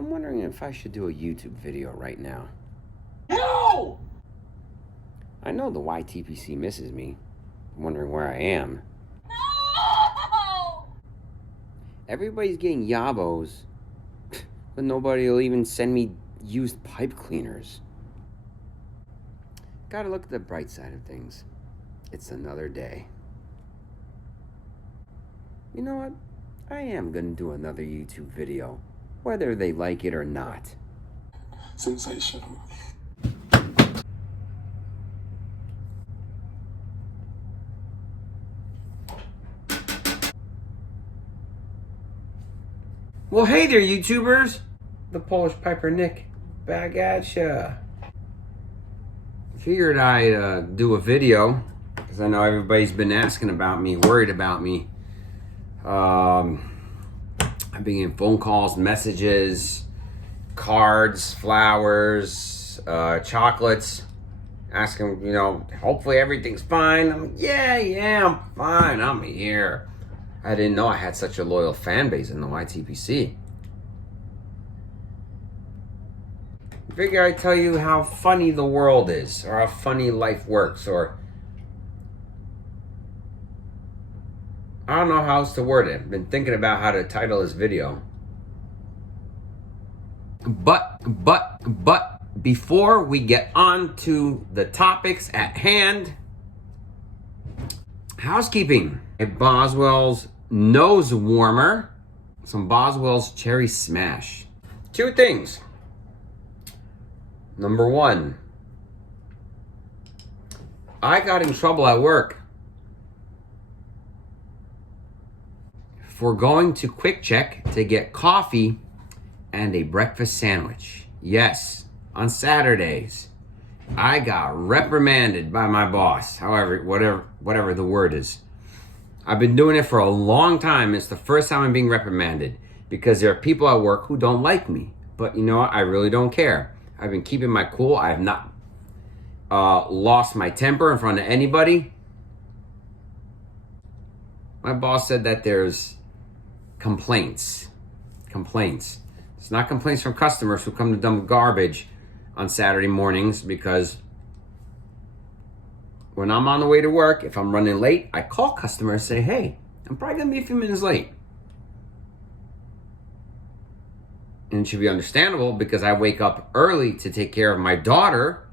I'm wondering if I should do a YouTube video right now. No! I know the YTPC misses me. I'm wondering where I am. No! Everybody's getting yabos, but nobody will even send me used pipe cleaners. Gotta look at the bright side of things. It's another day. You know what? I am gonna do another YouTube video, whether they like it or not. Sensational. Well, hey there, YouTubers. The Polish Piper Nick back at ya. Figured I'd do a video because I know everybody's been asking about me, worried about me. I've been getting phone calls, messages, cards, flowers, chocolates, asking, you know, hopefully everything's fine. I'm like, yeah, I'm fine. I'm here. I didn't know I had such a loyal fan base in the YTPC. Figure I'd tell you how funny the world is, or how funny life works, or I don't know how else to word it. I've been thinking about how to title this video. But before we get on to the topics at hand, housekeeping. A Boswell's nose warmer, some Boswell's cherry smash. Two things. Number one, I got in trouble at work for going to Quick Check to get coffee and a breakfast sandwich. Yes, on Saturdays. I got reprimanded by my boss, however, whatever the word is. I've been doing it for a long time. It's the first time I'm being reprimanded because there are people at work who don't like me. But you know what? I really don't care. I've been keeping my cool. I have not lost my temper in front of anybody. My boss said that there's complaints. It's not complaints from customers who come to dump garbage on Saturday mornings, because when I'm on the way to work, if I'm running late, I call customers and say, hey, I'm probably gonna be a few minutes late. And it should be understandable because I wake up early to take care of my daughter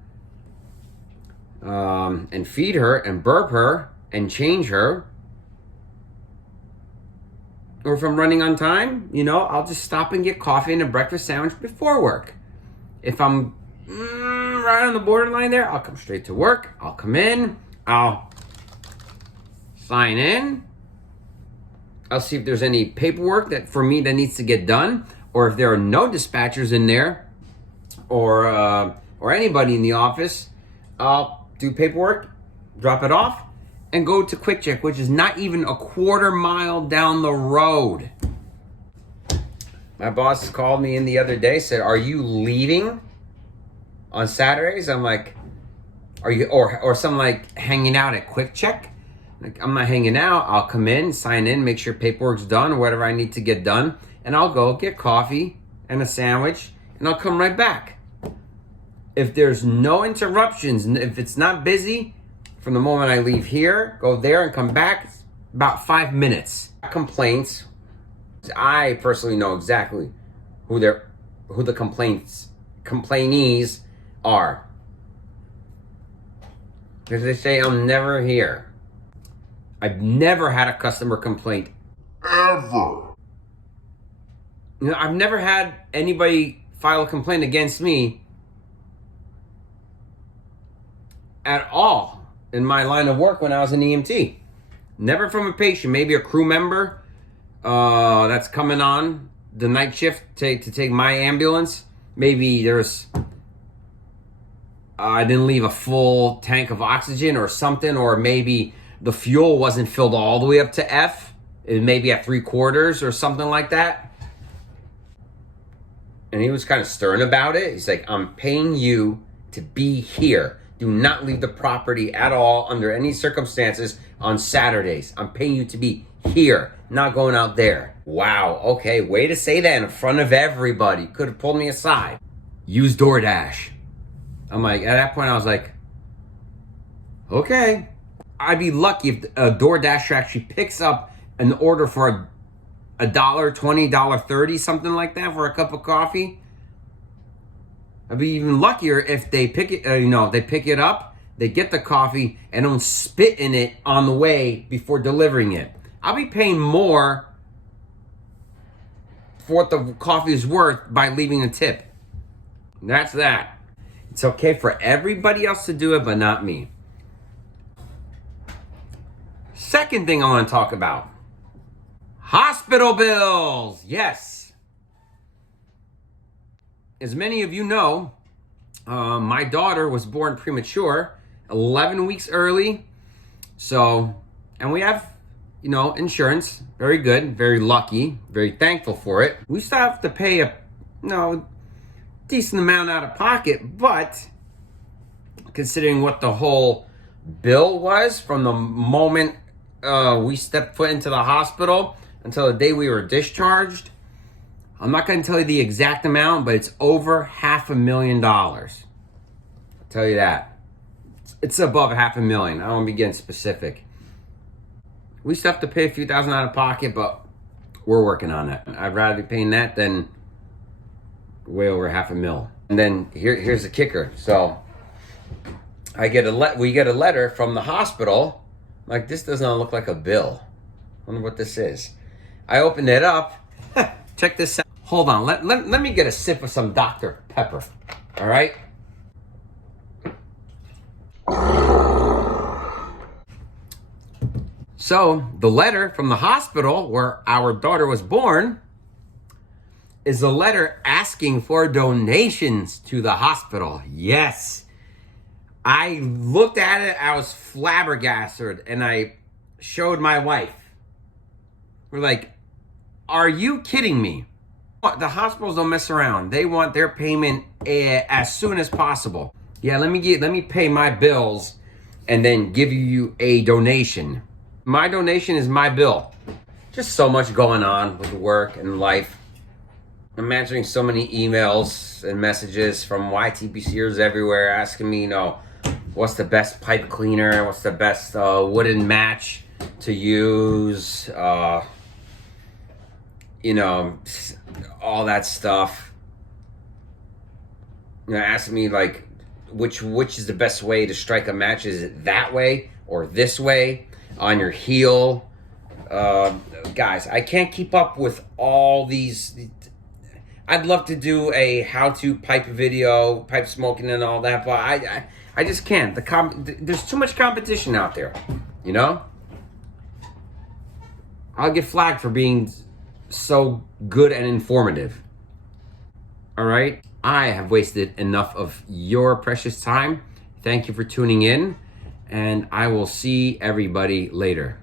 and feed her and burp her and change her. Or if I'm running on time, you know, I'll just stop and get coffee and a breakfast sandwich before work. If I'm right on the borderline there, I'll come straight to work. I'll come in. I'll sign in. I'll see if there's any paperwork that for me that needs to get done, or if there are no dispatchers in there, or anybody in the office. I'll do paperwork, drop it off, and go to Quick Check, which is not even a quarter mile down the road. My boss called me in the other day, said, "Are you leaving on Saturdays?" I'm like, "Are you?" Or something like hanging out at Quick Check. Like, I'm not hanging out. I'll come in, sign in, make sure paperwork's done or whatever I need to get done, and I'll go get coffee and a sandwich, and I'll come right back. If there's no interruptions, if it's not busy, from the moment I leave here, go there and come back, it's about 5 minutes. Complaints. I personally know exactly who the complainees are. Because they say I'm never here. I've never had a customer complaint. Ever. You know, I've never had anybody file a complaint against me at all in my line of work when I was an EMT. Never from a patient, maybe a crew member that's coming on the night shift to take my ambulance. Maybe there's I didn't leave a full tank of oxygen or something, or maybe the fuel wasn't filled all the way up to F, maybe at 3/4 or something like that. And he was kind of stern about it. He's like, I'm paying you to be here. Do not leave the property at all under any circumstances on Saturdays. I'm paying you to be here. Not going out there. Wow, okay, way to say that in front of everybody. Could have pulled me aside. Use DoorDash. I'm like, at that point I was like, okay. I'd be lucky if a DoorDasher actually picks up an order for $1, $20, $30, something like that for a cup of coffee. I'd be even luckier if they pick it, they pick it up, they get the coffee, and don't spit in it on the way before delivering it. I'll be paying more for what the coffee is worth by leaving a tip. That's that. It's okay for everybody else to do it, but not me. Second thing I want to talk about. Hospital bills. Yes. As many of you know, my daughter was born premature, 11 weeks early. So, and we have, insurance. Very good, very lucky, very thankful for it. We still have to pay a, decent amount out of pocket, but considering what the whole bill was from the moment we stepped foot into the hospital until the day we were discharged, I'm not going to tell you the exact amount, but it's over $500,000. I'll tell you that. It's above $500,000. I don't want to be getting specific. We still have to pay a few thousand out of pocket, but we're working on it. I'd rather be paying that than way over $500,000. And then here's the kicker. So we get a letter from the hospital. Like, this does not look like a bill. I wonder what this is. I opened it up. Check this out. Hold on. Let me get a sip of some Dr. Pepper. All right? So, the letter from the hospital where our daughter was born is a letter asking for donations to the hospital. Yes. I looked at it, I was flabbergasted, and I showed my wife. We're like, are you kidding me? The hospitals don't mess around. They want their payment as soon as possible. Yeah, let me pay my bills and then give you a donation. My donation is my bill. Just so much going on with work and life. I'm answering so many emails and messages from YTPCers everywhere asking me, what's the best pipe cleaner? What's the best wooden match to use? All that stuff. Asking me like, which is the best way to strike a match? Is it that way or this way on your heel? Guys, I can't keep up with all these. I'd love to do a how-to pipe video, pipe smoking and all that, but I just can't. There's too much competition out there, I'll get flagged for being so good and informative. All right? I have wasted enough of your precious time. Thank you for tuning in, and I will see everybody later.